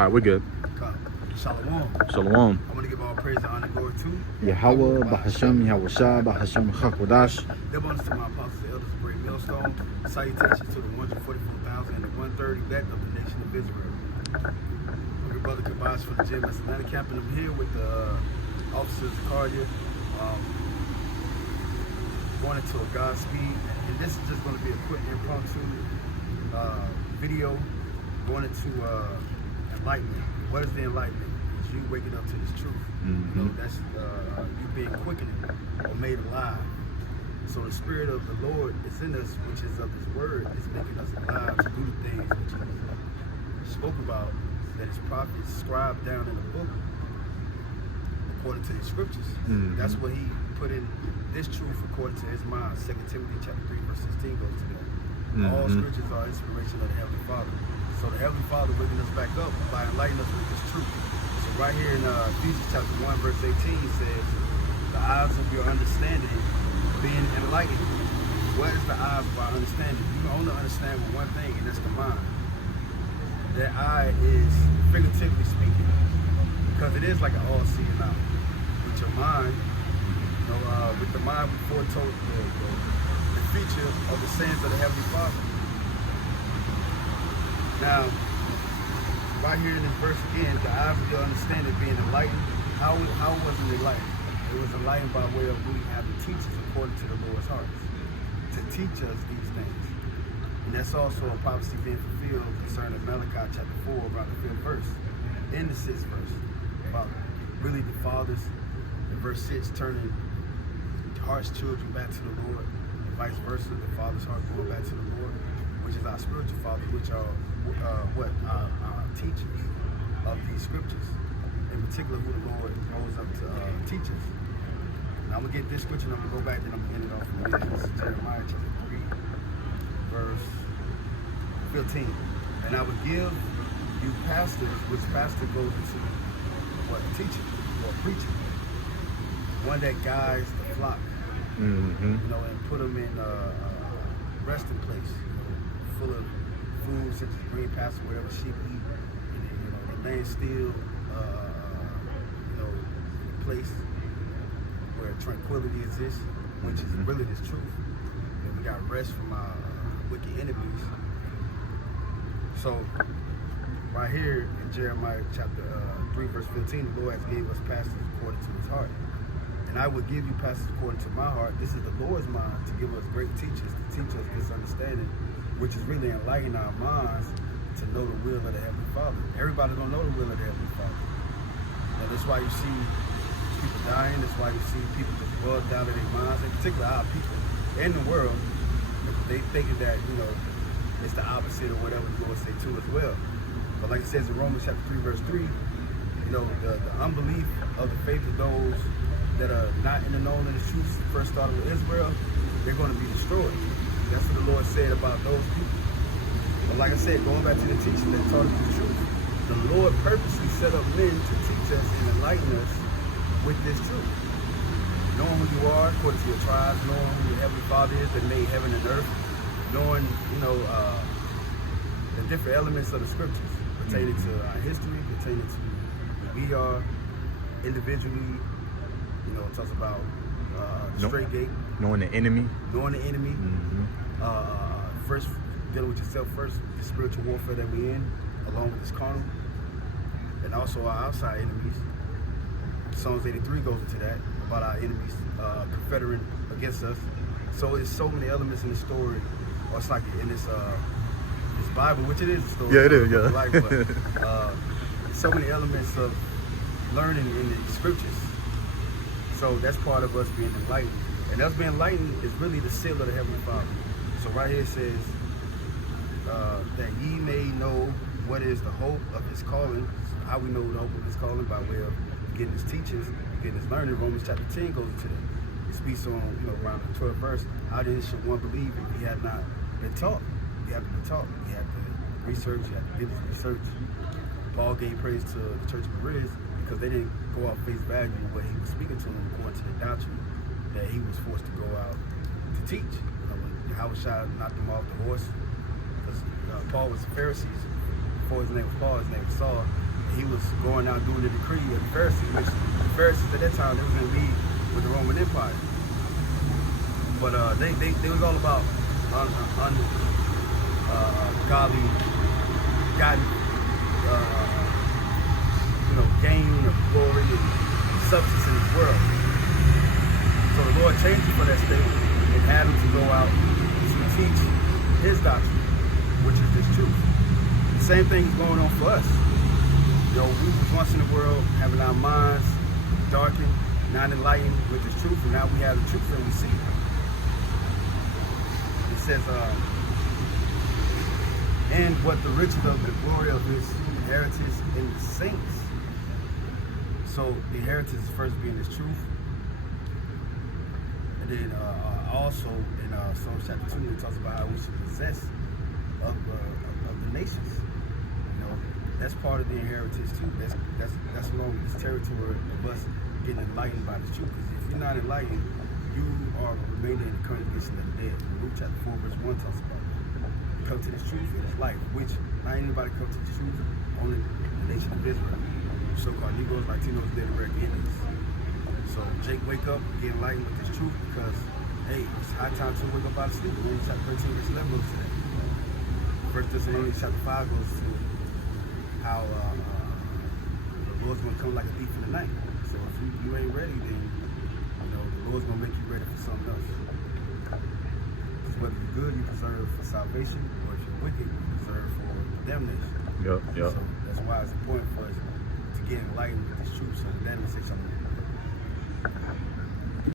All right, we're good. Shalom. Shalom. I want to give all praise and honor and glory to Yahweh, Bahasham, Yahushua, Bahasham, Chakodash. Them honors to my apostles, the elders of Great Millstone. Salutations to the 144,000 and the 130 back of the nation of Israel. Your brother Kabash from the gym at Atlanta camping. I'm here with the officers of Cardia. Going into a Godspeed. And this is just going to be a quick impromptu video going into enlightenment. What is the enlightenment? It's you waking up to this truth. You know, that's you being quickened or made alive. So the spirit of the Lord is in us, which is of His word, is making us alive to do the things which He spoke about, that His prophets scribed down in the book according to the scriptures. That's what He put in this truth according to His mind. 2 Timothy chapter 3 verse 16 goes to that. All scriptures are inspiration of the Heavenly Father. So the Heavenly Father waking us back up by enlightening us with this truth. So right here in Ephesians chapter 1 verse 18 says, the eyes of your understanding being enlightened. What is the eyes of our understanding? You can only understand with one thing, and that's the mind. That eye is figuratively speaking, because it is like an all-seeing eye. With your mind, you know, with the mind we foretold the future of the sins of the Heavenly Father. Now, right here in this verse again, the eyes of your understanding being enlightened. How was it enlightened? It was enlightened by way of we having teachers according to the Lord's hearts to teach us these things. And that's also a prophecy being fulfilled concerning Malachi chapter 4, about the 5th verse, in the 6th verse, about really the fathers, in verse 6, turning hearts, children back to the Lord, and vice versa, the father's heart going back to the Lord, which is our spiritual father, which are our teachers of these scriptures, in particular who the Lord rose up to teach us. Now I'm going to get this scripture and I'm going to go back and I'm going to end it off from here. This is Jeremiah chapter 3, verse 15. And I would give you pastors, which pastor goes into what? Teaching or preaching. One that guides the flock, you know, and put them in a resting place, you know, full of food such as green pasture, whatever sheep eat, and then, you know, they land still, you know, in a place where tranquility exists, which is really this truth. And we got rest from our wicked enemies. So, right here in Jeremiah chapter 3, verse 15, the Lord has gave us pastors according to His heart. And I will give you pastors according to my heart. This is the Lord's mind to give us great teachers, to teach us this understanding, which is really enlightening our minds to know the will of the Heavenly Father. Everybody don't know the will of the Heavenly Father. And that's why you see people dying. That's why you see people just bugged out of their minds, in particular our people in the world. They thinking that, you know, it's the opposite of whatever the Lord say too as well. But like it says in Romans chapter 3, verse 3, you know, the unbelief of the faith of those that are not in the known of the truth, first started with Israel, they're going to be destroyed. That's what the Lord said about those people. But like I said, going back to the teaching that taught us the truth, the Lord purposely set up men to teach us and enlighten us with this truth. Knowing who you are, according to your tribes, knowing who your Heavenly Father is that made heaven and earth, knowing, you know, the different elements of the scriptures pertaining to our history, pertaining to who we are individually. You know, it talks about the straight gate. Knowing the enemy. Knowing the enemy. First, dealing with yourself first, the spiritual warfare that we're in, along with this carnal. And also our outside enemies. Psalms 83 goes into that, about our enemies confederating against us. So it's so many elements in the story, or it's like in this Bible, which it is a story. Yeah, it is, yeah. Life, but, so many elements of learning in the scriptures. So that's part of us being enlightened. And us being enlightened is really the seal of the Heavenly Father. So right here it says that ye may know what is the hope of His calling. How we know the hope of His calling? By way of getting His teachings, getting His learning. Romans chapter 10 goes into that. It speaks on, you know, around the 12th verse. How then should one believe if he had not been taught? You have to be taught. You have to research. You have to do this research. Paul gave praise to the Church of Bereans because they didn't go out face value what he was speaking to them according to the doctrine that he was forced to go out to teach. You know, when Yahushua knocked him off the horse, because Paul was a Pharisee before his name was Paul, his name was Saul. And he was going out doing the decree of the Pharisees, which the Pharisees at that time, they was in league with the Roman Empire. But they was all about godly, gain of glory and substance in this world. So the Lord changed him for that state and had him to go out to teach his doctrine, which is this truth. The same thing is going on for us. We was once in the world having our minds darkened, not enlightened with this truth, and now we have the truth and we see. It says, and what the riches of the glory of his inheritance in the saints. So the inheritance is first being his truth. And then also in Psalms chapter 2, it talks about how we should possess of the nations. That's part of the inheritance too. That's along this territory of us getting enlightened by the truth. Because if you're not enlightened, you are remaining in the congregation of the dead. Luke chapter 4, verse 1 talks about that. You come to this truth and it's life, which not anybody come to the truth, only the nation of Israel. So-called Negroes, Latinos, Native American Indians. So Jake, wake up, get enlightened with this truth, because hey, it's high time to wake up out of sleep. Romans chapter 13, verse 11 goes to that. 1 Thessalonians chapter 5 goes to how the Lord's gonna come like a thief in the night. So if you ain't ready, then the Lord's gonna make you ready for something else. Because whether you're good, you deserve for salvation, or if you're wicked, you deserve for damnation. Yep. So that's why it's important for us to get enlightened with this truth. So let me say something.